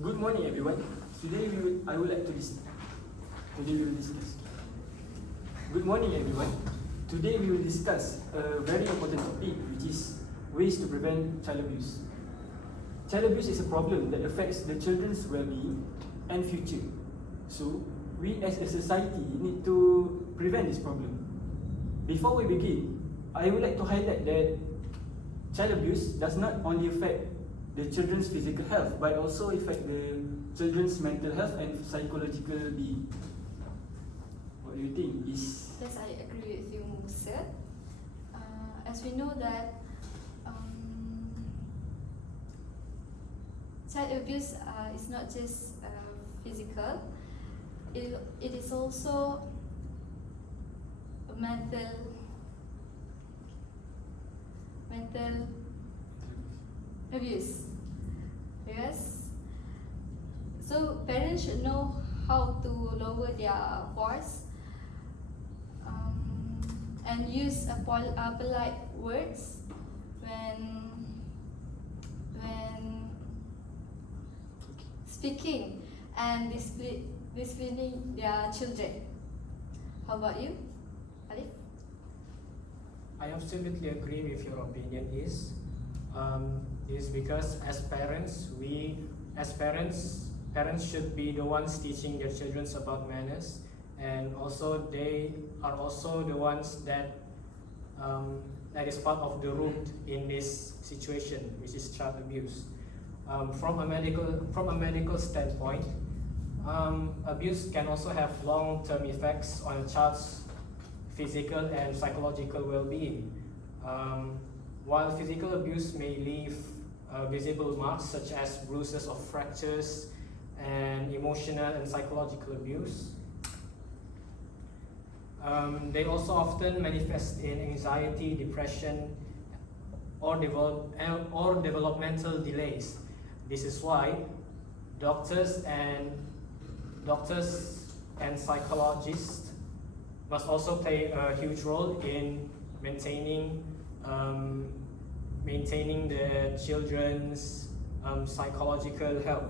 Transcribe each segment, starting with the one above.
Good morning, everyone. I would like to discuss. Good morning, everyone. Today we will discuss a very important topic, which is ways to prevent child abuse. Child abuse is a problem that affects the children's well-being and future. So, we as a society need to prevent this problem. Before we begin, I would like to highlight that child abuse does not only affect the children's physical health, but also affect the children's mental health and psychological being. What do you think? Yes, I agree with you, Musa. As we know that child abuse is not just physical, it is also a mental abuse. Yes. So parents should know how to lower their voice and use polite words when speaking and disciplining their children. How about you, Alif? I absolutely agree with your opinion. Is because as parents, parents should be the ones teaching their children about manners, and also they are also the ones that is part of the root in this situation, which is child abuse. From a medical standpoint, abuse can also have long-term effects on a child's physical and psychological well-being. While physical abuse may leave visible marks such as bruises or fractures and emotional and psychological abuse, they also often manifest in anxiety, depression, or developmental delays. This is why doctors and psychologists must also play a huge role in maintaining the children's psychological health.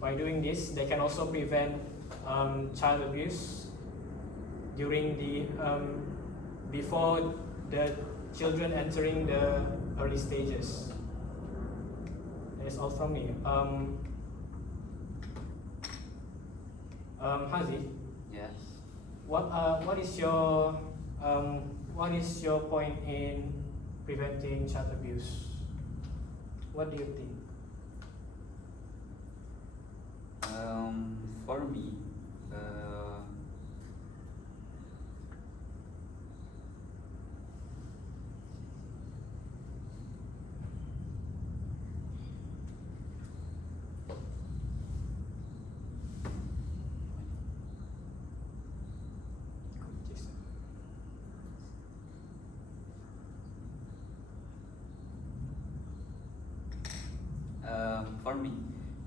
By doing this, they can also prevent child abuse during before the children entering the early stages. That's all from me. Hazi? Yes. What is your point in preventing child abuse? What do you think? For me,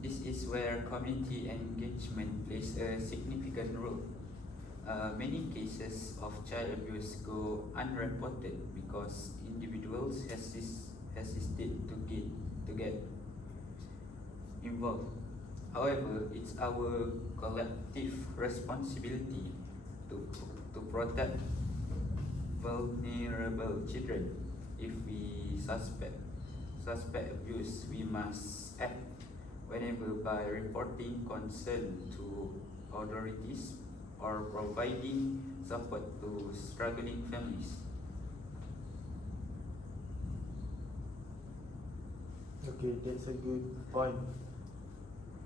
this is where community engagement plays a significant role. Many cases of child abuse go unreported because individuals hesitate to get involved. However, it's our collective responsibility to protect vulnerable children. If we suspect abuse, we must act whenever by reporting concern to authorities or providing support to struggling families. Okay, that's a good point,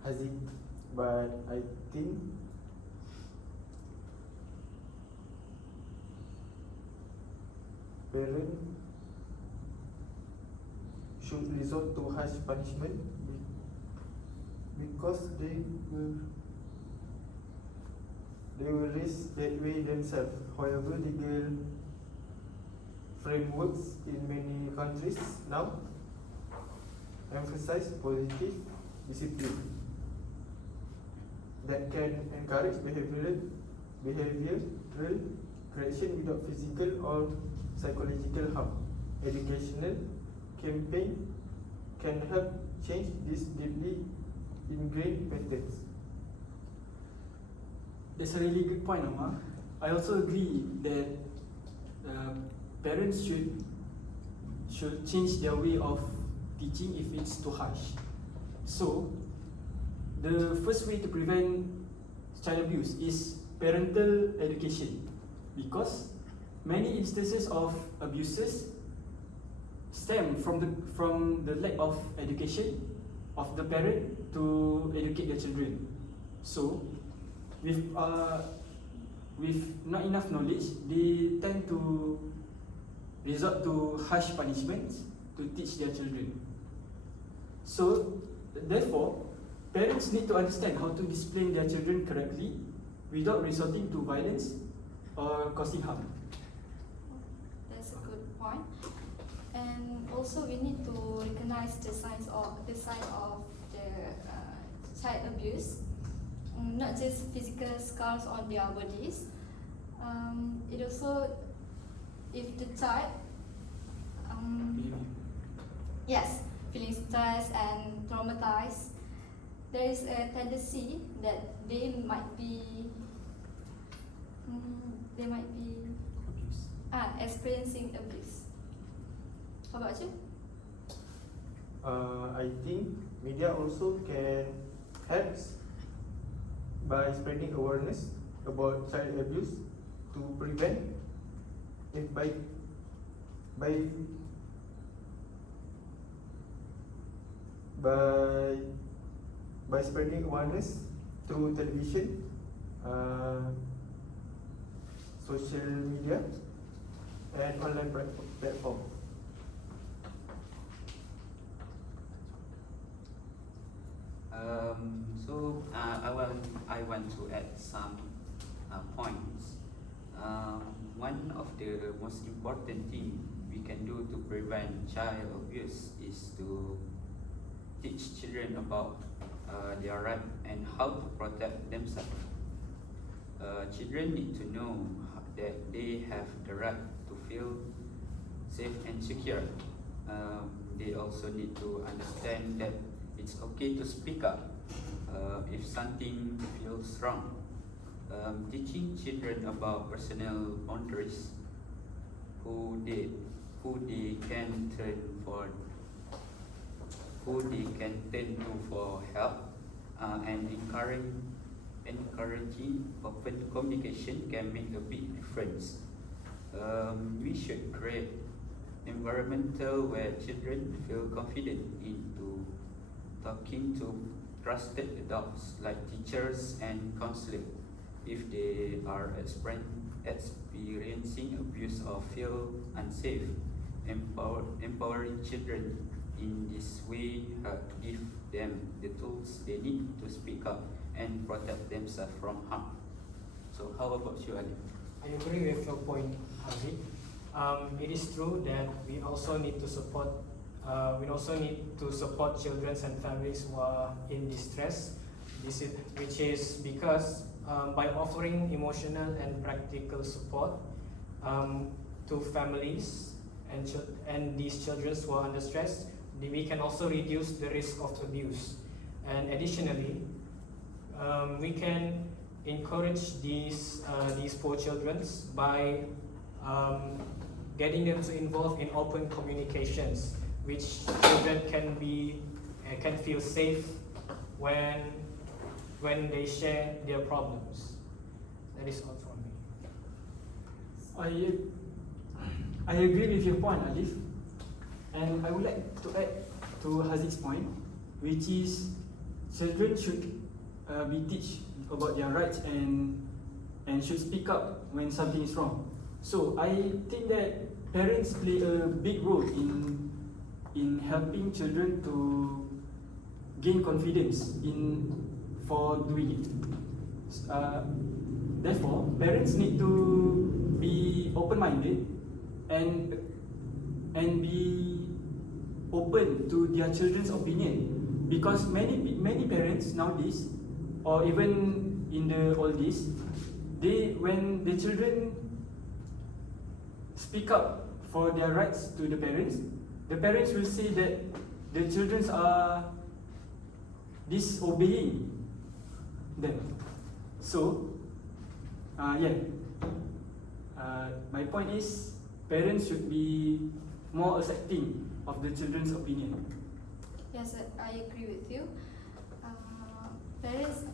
Haziq. But I think parents should resort to harsh punishment because they will raise that way themselves. However, legal frameworks in many countries now emphasize positive discipline that can encourage behavioral correction without physical or psychological harm. Educational campaign can help change these deeply ingrained patterns. That's a really good point, Amar. I also agree that parents should change their way of teaching if it's too harsh. So, the first way to prevent child abuse is parental education, because many instances of abuses stem from the lack of education of the parent to educate their children. So, with not enough knowledge, they tend to resort to harsh punishments to teach their children. So, therefore, parents need to understand how to discipline their children correctly without resorting to violence or causing harm. That's a good point. And also, we need to recognize the signs of the child abuse, not just physical scars on their bodies. It also, if the child, yes, feeling stressed and traumatized, there is a tendency that they might be experiencing abuse. How about you? I think media also can help by spreading awareness about child abuse to prevent it by spreading awareness through television, social media, and online platform. I want to add some points. One of the most important thing we can do to prevent child abuse is to teach children about their right and how to protect themselves. Children need to know that they have the right to feel safe and secure. They also need to understand that it's okay to speak up if something feels wrong. Teaching children about personal boundaries, who they can turn to for help, and encouraging open communication can make a big difference. We should create environmental where children feel confident into talking to trusted adults like teachers and counselors if they are experiencing abuse or feel unsafe. Empowering children in this way give them the tools they need to speak up and protect themselves from harm. So how about you, Ali? I agree with your point, Haziq. It is true that we also need to support children and families who are in distress. Which is because by offering emotional and practical support to families and these children who are under stress, we can also reduce the risk of abuse. And additionally, we can encourage these poor children by getting them to involve in open communications, which children can feel safe when they share their problems. That is all from me. I agree with your point, Alif, and I would like to add to Haziq's point, which is children should be taught about their rights and should speak up when something is wrong. So I think that parents play a big role in helping children to gain confidence for doing it. Therefore, parents need to be open-minded and be open to their children's opinion, because many parents nowadays, or even in the old days, when the children speak up for their rights to the parents will say that the children are disobeying them. So, my point is parents should be more accepting of the children's opinion. Yes, I agree with you. Parents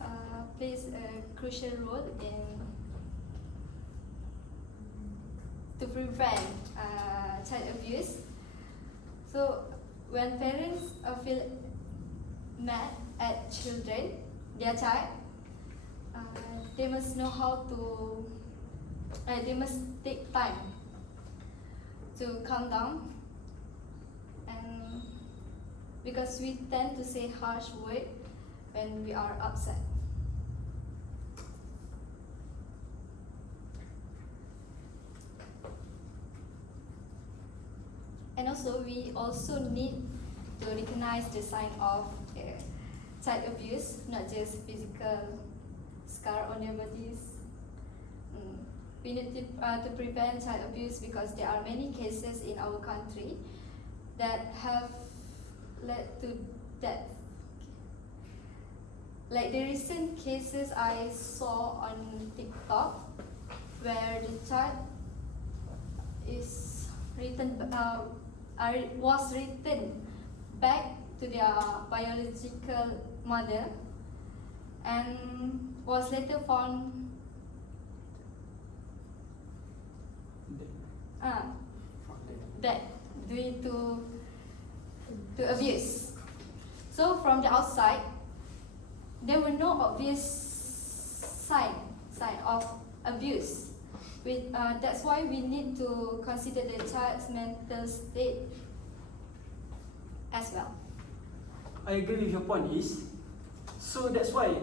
plays a crucial role in to prevent child abuse. So when parents feel mad at children, their child, they must know how to. They must take time to calm down, and because we tend to say harsh words when we are upset. And also, we also need to recognize the sign of child abuse, not just physical scar on their bodies. We need to prevent child abuse because there are many cases in our country that have led to death. Like the recent cases I saw on TikTok, where the child is was returned back to their biological mother and was later found dead due to abuse. So from the outside, there were no obvious sign of abuse. That's why we need to consider the child's mental state as well. I agree with your point is, so that's why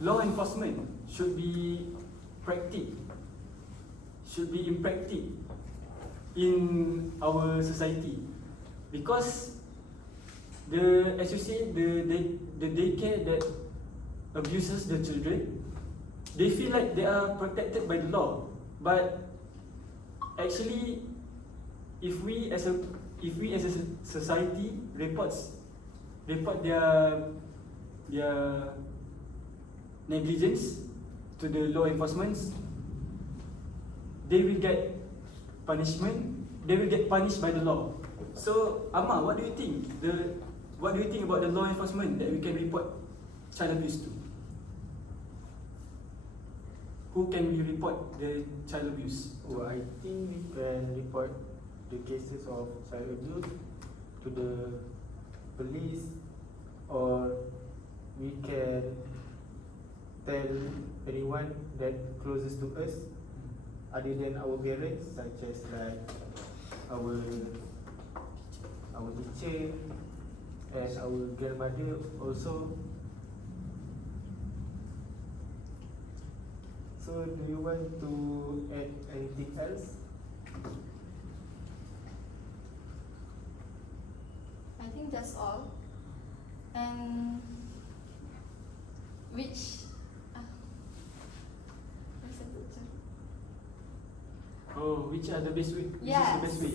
law enforcement should be in practice in our society, because as you say, the daycare that abuses the children, they feel like they are protected by the law, but actually, if we as a society report their negligence to the law enforcement, they will get punishment. They will get punished by the law. So, Amma, what do you think? What do you think about the law enforcement that we can report child abuse to? Who can we report the child abuse? Oh, I think we can report the cases of child abuse to the police, or we can tell anyone that closest to us other than our parents, such as like our teacher and our grandmother also. So do you want to add anything else? I think that's all. And which which are the best way? Yes. Which is the best way?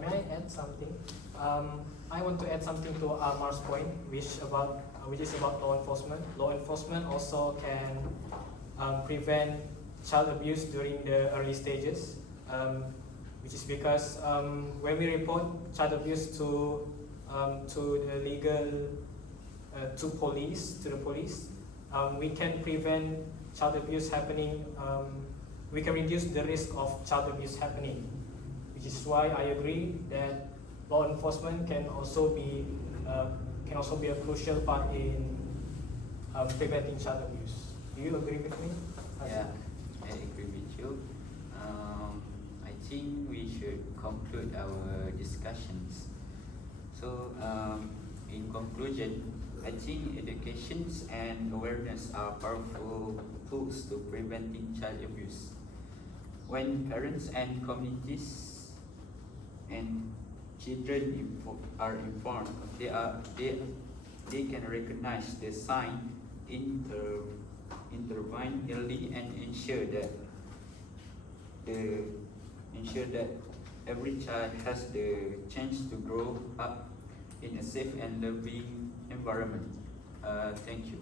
May I add something? I want to add something to Amar's point, which is about law enforcement. Law enforcement also can prevent child abuse during the early stages, which is because when we report child abuse to the to the police, we can prevent child abuse happening. We can reduce the risk of child abuse happening, which is why I agree that law enforcement can also be a crucial part in preventing child abuse. Do you agree with me? Yeah, I agree with you. I think we should conclude our discussions. So, in conclusion, I think educations and awareness are powerful tools to preventing child abuse. When parents and communities and children are informed, they can recognize the sign, intervene early, and ensure that every child has the chance to grow up in a safe and loving environment. Thank you.